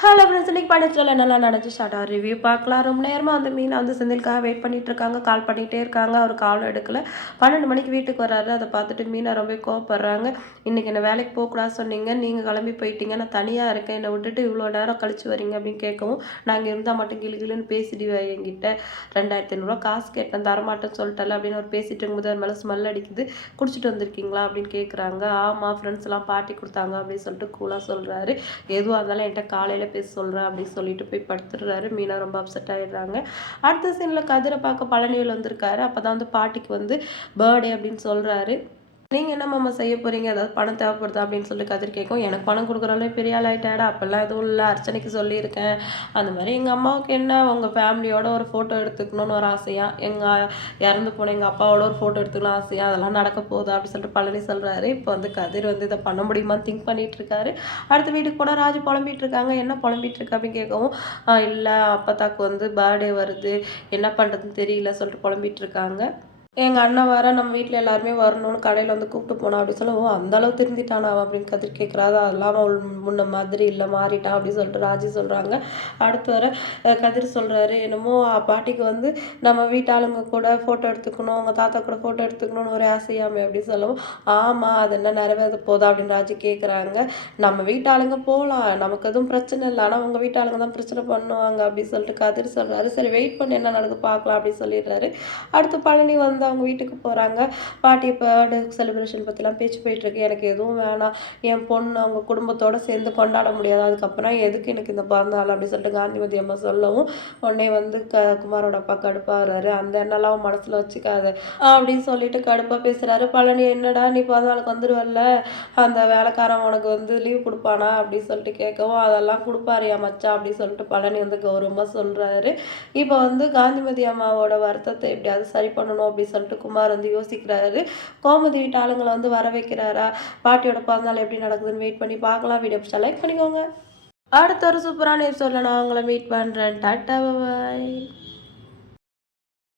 Hello friends இன்னைக்கு படத்தில் நல்லா நடந்துச்சு? ஷார்ட்டாக ரிவ்யூ பார்க்கலாம். ரொம்ப நேரமாக அந்த மீனை வந்து செந்திலுக்காக வெயிட் பண்ணிட்டு இருக்காங்க. கால் பண்ணிகிட்டே இருக்காங்க. அவர் கால் எடுக்கல. பன்னெண்டு மணிக்கு வீட்டுக்கு வராரு அதை பார்த்துட்டு மீனை ரொம்ப கோவப்படுறாங்க. இன்றைக்கி என்ன வேலைக்கு போகக்கூடாது சொன்னீங்க. நீங்கள் கிளம்பி போயிட்டீங்க. நான் தனியாக இருக்கேன். என்னை விட்டுட்டு இவ்வளோ நேரம் கழிச்சு வரீங்க அப்படின்னு கேட்கவும் நாங்கள் இருந்தால் மட்டும் கிளு கிளுன்னு பேசிடுவா என்கிட்ட. ரெண்டாயிரத்தி ஐநூறுரூவா காசு கேட்டேன். தரமாட்டேன்னு சொல்லிட்டல அப்படின்னு அவர் பேசிட்டு இருக்கும்போது அவர் மேலே ஸ்மெல் அடிக்குது. குடிச்சிட்டு வந்திருக்கீங்களா? அப்படின்னு கேட்குறாங்க ஆமாம் ஃப்ரெண்ட்ஸ் எல்லாம் கொடுத்தாங்க அப்படின்னு சொல்லிட்டு கூலாக சொல்கிறாரு எதுவாக இருந்தாலும் என்கிட்ட காலையில் பேச சொல்கிறேன் அப்படின்னு சொல்லிட்டு போய் படுத்துடுறாரு. மீனா ரொம்ப அப்செட் ஆகிடுறாங்க அடுத்த சீனில் கதிரை பார்க்க பழனியில் வந்திருக்காரு. அப்போ தான் வந்து பாட்டிக்கு வந்து பர்த்டே அப்படின்னு சொல்கிறாரு நீங்கள் என்ன மாமா செய்ய போகிறீங்க ஏதாவது பணம் தேவைப்படுதா? அப்படின்னு சொல்லி கதிர் கேட்கும். எனக்கு பணம் கொடுக்குறாலே பெரிய ஆள் ஆகிட்டாடா அப்போல்லாம் எதுவும் இல்லை. அர்ச்சனைக்கு சொல்லியிருக்கேன். அந்த மாதிரி எங்கள் அம்மாவுக்கு என்ன? உங்கள் ஃபேமிலியோட ஒரு ஃபோட்டோ எடுத்துக்கணும்னு ஒரு ஆசையாக எங்கள் இறந்து போன எங்கள் அப்பாவோட ஒரு ஃபோட்டோ எடுத்துக்கணும் ஆசையாக அதெல்லாம் நடக்க போகுதா? அப்படின்னு சொல்லிட்டு பழனி சொல்கிறாரு இப்போ வந்து கதிர் வந்து இதை பண்ண முடியுமான்னு திங்க் பண்ணிகிட்டு இருக்காரு அடுத்த வீட்டுக்கு போனால் ராஜு புலம்பிகிட்டு இருக்காங்க என்ன புலம்பிகிட்டு இருக்கு அப்படின்னு கேட்கவும் இல்லை. அப்பத்தாக்கு வந்து பர்த்டே வருது. என்ன பண்ணுறதுன்னு தெரியல சொல்லிட்டு புலம்பிகிட்டு இருக்காங்க எங்கள் அண்ணன் வர நம்ம வீட்டில் எல்லாருமே வரணும்னு கடையில் வந்து கூப்பிட்டு போனான் அப்படின்னு சொல்ல ஓ அந்தளவு திருந்திட்டானா? அவன் அப்படின்னு கதிர் கேட்குறாரு அதெல்லாம் அவள் முன்ன மாதிரி இல்லை மாறிட்டான் அப்படின்னு சொல்லிட்டு ராஜி சொல்கிறாங்க அடுத்து வர கதிர் சொல்கிறாரு என்னமோ பாட்டிக்கு வந்து நம்ம வீட்டாளுங்க கூட ஃபோட்டோ எடுத்துக்கணும் அவங்க தாத்தா கூட ஃபோட்டோ எடுத்துக்கணும்னு ஒரு ஆசையாமே அப்படின்னு சொல்லவும் ஆமாம் அது என்ன நிறைவேற போதா? அப்படின்னு ராஜி கேட்குறாங்க நம்ம வீட்டாளுங்க போகலாம் நமக்கு எதுவும் பிரச்சனை இல்லை ஆனால் உங்கள் வீட்டாளுங்க தான் பிரச்சனை பண்ணுவாங்க அப்படின்னு சொல்லிட்டு கதிர் சொல்கிறாரு சரி வெயிட் பண்ணி என்ன நடக்குது பார்க்கலாம் அப்படின்னு சொல்லிடுறாரு. அடுத்து பழனி வந்து அவங்க வீட்டுக்கு போகிறாங்க பாட்டி பேர்டு செலிப்ரேஷன் பற்றிலாம் பேச்சு போயிட்டுருக்கு எனக்கு எதுவும் வேணாம். என் பொண்ணு அவங்க குடும்பத்தோடு சேர்ந்து கொண்டாட முடியாது. அதுக்கப்புறம் எதுக்கு எனக்கு இந்த பிறந்த நாள் அப்படின்னு சொல்லிட்டு காந்திமதி அம்மா சொல்லவும் உடனே வந்து க குமாரோட அப்பா கடுப்பாக வர்றாரு அந்த எண்ணெல்லாம் அவன் மனசில் வச்சுக்காத அப்படின்னு சொல்லிட்டு கடுப்பாக பேசுகிறாரு பழனி என்னடா நீ பிறந்த நாளுக்கு வந்துடுவல்ல அந்த வேலைக்காரன் உனக்கு வந்து லீவ் கொடுப்பானா? அப்படின்னு சொல்லிட்டு கேட்கவும் அதெல்லாம் கொடுப்பாரியா மச்சா அப்படின்னு சொல்லிட்டு பழனி வந்து கௌரவமாக சொல்கிறாரு இப்போ வந்து காந்திமதி அம்மாவோட வருத்தத்தை எப்படியாவது சரி பண்ணணும் அப்படின்னு சொல்லிட்டு குமார் வந்து யோசிக்கிறாரு. கோமதி வீட்டு ஆளுங்களை வந்து வர வைக்கிறாரா? பாட்டியோட பிறந்தநாள் எப்படி நடக்குதுன்னு வெயிட் பண்ணி பார்க்கலாம். வீடியோ பிடிச்சா லைக் பண்ணிக்கோங்க. அடுத்த ஒரு சூப்பரான எபிசோடில் நான் உங்களை மீட் பண்ணுறேன் டாட்டா பாய்